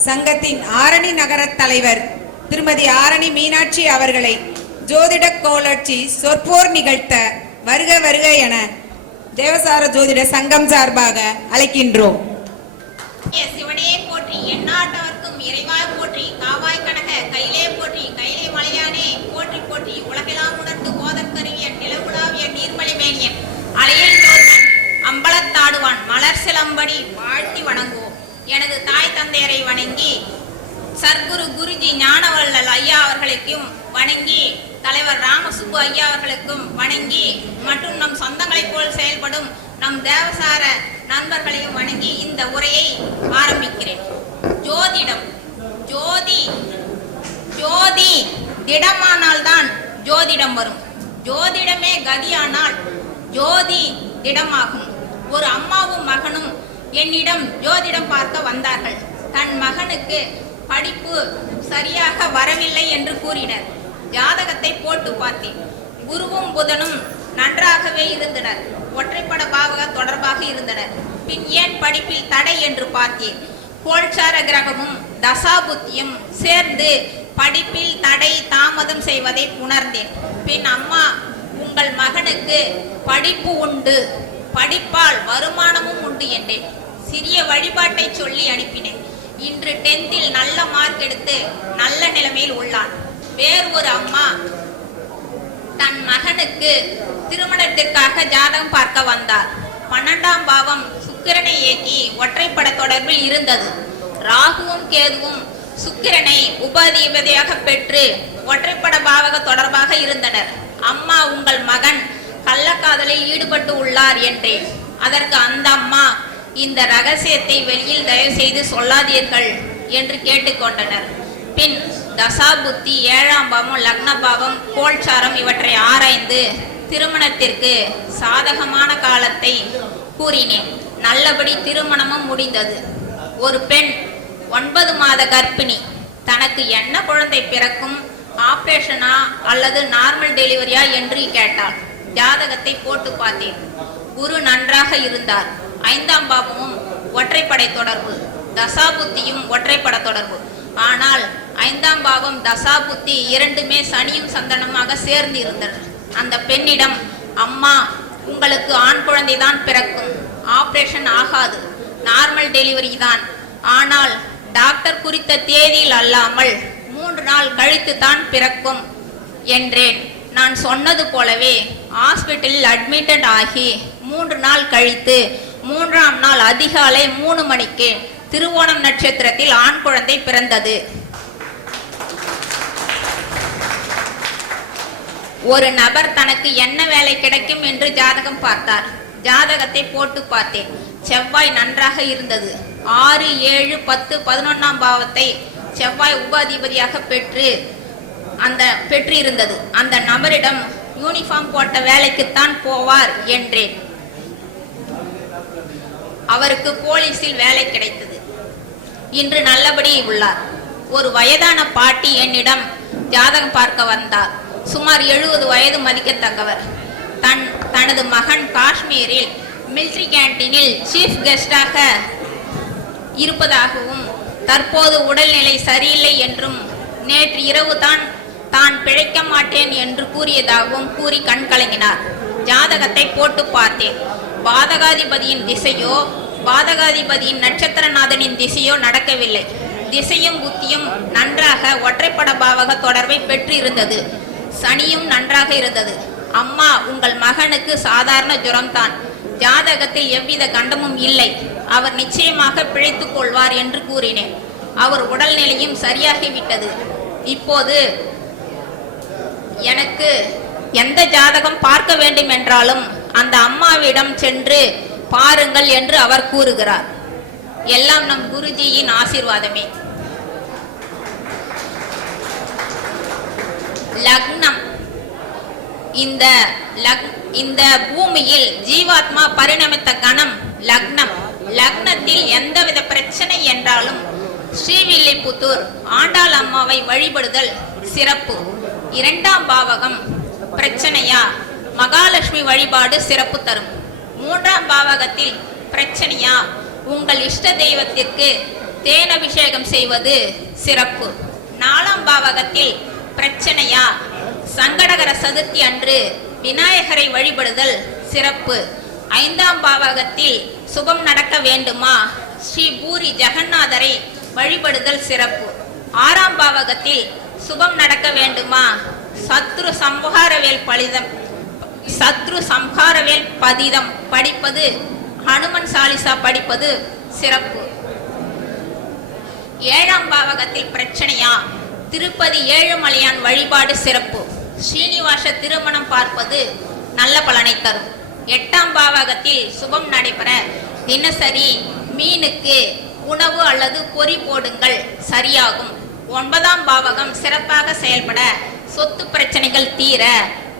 சங்கத்தின் ஆரணி நகர தலைவர் திருமதி ஆரணி மீனாட்சி அவர்களை ஜோதிட கோலட்சி சொற்போர் நிகழ்த்த வருக வருக என தேவசார ஜோதிட சங்கம் சார்பாக அழைக்கின்றோம். சிவனே தாய் வணங்கி சர்க்குரு குருஜி ஞானவள்ளல் ஐயா அவர்களுக்கும் வணங்கி தலைவர் ராமசுப்பு ஐயா அவர்களுக்கும் வணங்கி மற்றும் நம் சொந்தங்களைப் போல் செயல்படும் நம் தேவசார நண்பர்களையும் வணங்கி இந்த உரையை ஆரம்பிக்கிறேன். ஜோதிடம். ஜோதி ஜோதி திடமானால்தான் ஜோதிடம் வரும். ஜோதிடமே கதியானால் ஜோதி திடமாகும். ஒரு அம்மாவும் மகனும் என்னிடம் ஜோதிடம் பார்க்க வந்தார்கள். தன் மகனுக்கு படிப்பு சரியாக வரவில்லை என்று கூறினர். ஜாதகத்தை போட்டு பார்த்தேன். குருவும் புதனும் நன்றாகவே இருந்தனர். ஒற்றைப்பட பாவக தொடர்பாக இருந்தனர். பின் ஏன் படிப்பில் தடை என்று பார்த்தேன். கோல்சார கிரகமும் தசாபுத்தியும் சேர்ந்து படிப்பில் தடை தாமதம் செய்வதை உணர்ந்தேன். பின் அம்மா உங்கள் மகனுக்கு படிப்பு உண்டு. படிப்பால் வருமானமும் உண்டு என்றேன். சிறிய வழிபாட்டை சொல்லி அனுப்பினேன். இன்று டென்த்தில் நல்ல மார்க் எடுத்து நல்ல நிலைமையில் உள்ளான். வேறு ஒரு அம்மா தன் மகனுக்கு திருமணத்திற்காக ஜாதகம் பார்க்க வந்தார். பன்னெண்டாம் பாவம் சுக்கிரனை இயக்கி ஒற்றைப்பட தொடர்பில் இருந்தது. ராகுவும் கேதுவும் சுக்கிரனை உபாதிபதியாக பெற்று ஒற்றைப்பட பாவக தொடர்பாக இருந்தனர். அம்மா உங்கள் மகன் கள்ளக்காதலில் ஈடுபட்டு உள்ளார் என்றேன். அதற்கு அந்த அம்மா இந்த ரகசியத்தை வெளியில் தயவு செய்து சொல்லாதீர்கள் என்று கேட்டுக்கொண்டனர். பின் தசாபுத்தி ஏழாம் பாவம் லக்ன பாவம் கோல்சாரம் இவற்றை ஆராய்ந்து திருமணத்திற்கு சாதகமான காலத்தை கூறினேன். நல்லபடி திருமணமும் முடிந்தது. ஒரு பெண் ஒன்பது மாத கர்ப்பிணி. தனக்கு என்ன குழந்தை பிறக்கும்? ஆப்ரேஷனா அல்லது நார்மல் டெலிவரியா என்று கேட்டாள். ஜாதகத்தை போட்டு பார்த்தேன். குரு நன்றாக இருந்தார். ஐந்தாம் பாவமும் ஒற்றைப்படை தொடர்பு. தசாபுத்தியும் ஒற்றைப்பட தொடர்பு. ஆனால் ஐந்தாம் பாவம் தசாபுத்தி இரண்டுமே சனியும் சந்தனமாக சேர்ந்து இருந்தனர் அந்த பெண்ணிடம் அம்மா உங்களுக்கு ஆண் குழந்தைதான் பிறக்கும். ஆபரேஷன் ஆகாது. நார்மல் டெலிவரி தான். ஆனால் டாக்டர் குறித்த தேதியில் அல்லாமல் மூன்று நாள் கழித்து தான் பிறக்கும் என்றேன். நான் சொன்னது போலவே ஹாஸ்பிட்டலில் அட்மிட்டட் ஆகி மூன்று நாள் கழித்து மூன்றாம் நாள் அதிகாலை மூணு மணிக்கு திருவோணம் நட்சத்திரத்தில் ஆண் குழந்தை பிறந்தது. ஒரு நபர் தனக்கு என்ன வேலை கிடைக்கும் என்று ஜாதகம் பார்த்தார். ஜாதகத்தை போட்டு பார்த்தேன். செவ்வாய் நன்றாக இருந்தது. ஆறு ஏழு பத்து பதினொன்னாம் பாவத்தை செவ்வாய் உபாதிபதியாக பெற்று அந்த பெற்று இருந்தது அந்த நபரிடம் யூனிஃபார்ம் போட்ட வேலைக்குத்தான் போவார் என்றேன். அவருக்கு போலீஸில் வேலை கிடைத்தது. இன்று நல்லபடி உள்ளார். ஒரு வயதான பாட்டி என்னிடம் ஜாதகம் பார்க்க வந்தார். சுமார் எழுபது வயது மதிக்கத்தக்கவர். தன் தனது மகன் காஷ்மீரில் மிலிட்ரி கேண்டீனில் சீஃப் கெஸ்டாக இருப்பதாகவும் தற்போது உடல்நிலை சரியில்லை என்றும் நேற்று இரவு தான் தான் பிழைக்க மாட்டேன் என்று கூறியதாகவும் கூறி கண் கலங்கினார். ஜாதகத்தை போட்டு பார்த்தேன். பாதகாதிபதியின் திசையோ பாதகாதிபதியின் நட்சத்திரநாதனின் திசையோ நடக்கவில்லை. திசையும் புத்தியும் நன்றாக ஒற்றைப்பட பாவக தொடர்பை பெற்று இருந்தது சனியும் நன்றாக இருந்தது. அம்மா உங்கள் மகனுக்கு சாதாரண ஜுரம்தான். ஜாதகத்தில் எவ்வித கண்டமும் இல்லை. அவர் நிச்சயமாக பிழைத்துக் கொள்வார் என்று கூறினேன். அவர் உடல்நிலையும் சரியாகிவிட்டது. இப்போது எனக்கு எந்த ஜாதகம் பார்க்க வேண்டும் என்றாலும் அந்த அம்மாவிடம் சென்று பாருங்கள் என்று அவர் கூறுகிறார். எல்லாம் நம் குருஜியின் ஆசீர்வாதமே. லக்னம். இந்த லக் இந்த பூமியில் ஜீவாத்மா பரிணமித்த கணம் லக்னம். லக்னத்தில் எந்தவித பிரச்சனை என்றாலும் ஸ்ரீவில்லிபுத்தூர் ஆண்டாள் அம்மாவை வழிபடுதல் சிறப்பு. இரண்டாம் பாவகம் பிரச்சனையா? மகாலட்சுமி வழிபாடு சிறப்பு தரும். மூன்றாம் பாவகத்தில் பிரச்சனையா? உங்கள் இஷ்ட தெய்வத்திற்கு தேனபிஷேகம் செய்வது சிறப்பு. நாலாம் பாவகத்தில் பிரச்சனையா? சங்கடகர சதுர்த்தி அன்று விநாயகரை வழிபடுதல் சிறப்பு. ஐந்தாம் பாவகத்தில் சுபம் நடக்க வேண்டுமா? ஸ்ரீ பூரி ஜெகநாதரை வழிபடுதல் சிறப்பு. ஆறாம் பாவகத்தில் சுபம் நடக்க வேண்டுமா? சத்ரு சம்ஹாரவேல் பலிதம். சத்ரு சம்ஹாரவேல் பதிதம் படிப்பது ஹனுமன் சாலிசா படிப்பது சிறப்பு. ஏழாம் பாவகத்தில் பிரச்சனையா? திருப்பதி ஏழுமலையான் வழிபாடு சிறப்பு. ஸ்ரீனிவாச திருமணம் பார்ப்பது நல்ல பலனை தரும். எட்டாம் பாவகத்தில் சுபம் நடைபெற தினசரி மீனுக்கு உணவு அல்லது பொறி போடுங்கள் சரியாகும். ஒன்பதாம் பாவகம் சிறப்பாக செயல்பட சொத்து பிரச்சனைகள் தீர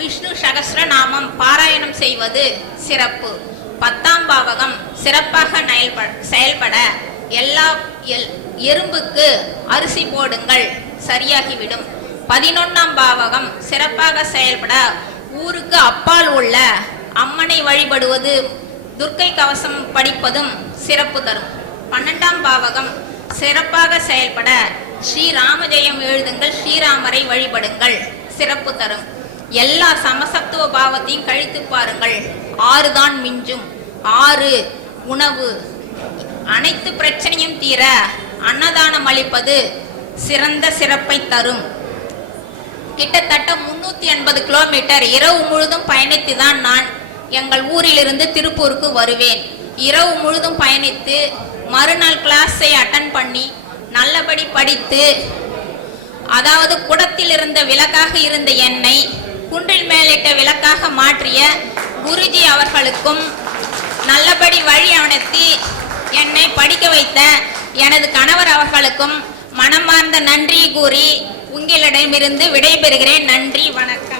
விஷ்ணு சகசிரநாமம் பாராயணம் செய்வது சிறப்பு. பத்தாம் பாவகம் சிறப்பாக செயல்பட எல்லா எல்- எறும்புக்கு அரிசி போடுங்கள் சரியாகிவிடும். பதினொன்னாம் பாவகம் சிறப்பாக செயல்பட ஊருக்கு அப்பால் உள்ள அம்மனை வழிபடுவது துர்க்கை கவசம் படிப்பதும் சிறப்பு தரும். பன்னெண்டாம் பாவகம் சிறப்பாக செயல்பட ஸ்ரீராமஜெயம் எழுதுங்கள் ஸ்ரீராமரை வழிபடுங்கள் சிறப்பு தரும். எல்லா சமசத்துவ பாவத்தையும் கழித்து பாருங்கள். ஆறு தான் மிஞ்சும். ஆறு உணவு. அனைத்து பிரச்சனையும் தீர அன்னதானம் அளிப்பது சிறந்த சிறப்பை தரும். கிட்டத்தட்ட முன்னூத்தி எண்பது கிலோமீட்டர் இரவு முழுதும் பயணித்து தான் நான் எங்கள் ஊரிலிருந்து திருப்பூருக்கு வருவேன். இரவு முழுதும் பயணித்து மறுநாள் கிளாஸை அட்டன் பண்ணி நல்லபடி படித்து அதாவது குடத்தில் இருந்த விளக்காக இருந்த என்னை குன்றில் மேலிட்ட விளக்காக மாற்றிய குருஜி அவர்களுக்கும் நல்லபடி வழி அமர்த்தி என்னை படிக்க வைத்த எனது கணவர் அவர்களுக்கும் மனமார்ந்த நன்றி கூறி உங்களிடமிருந்து விடைபெறுகிறேன். நன்றி வணக்கம்.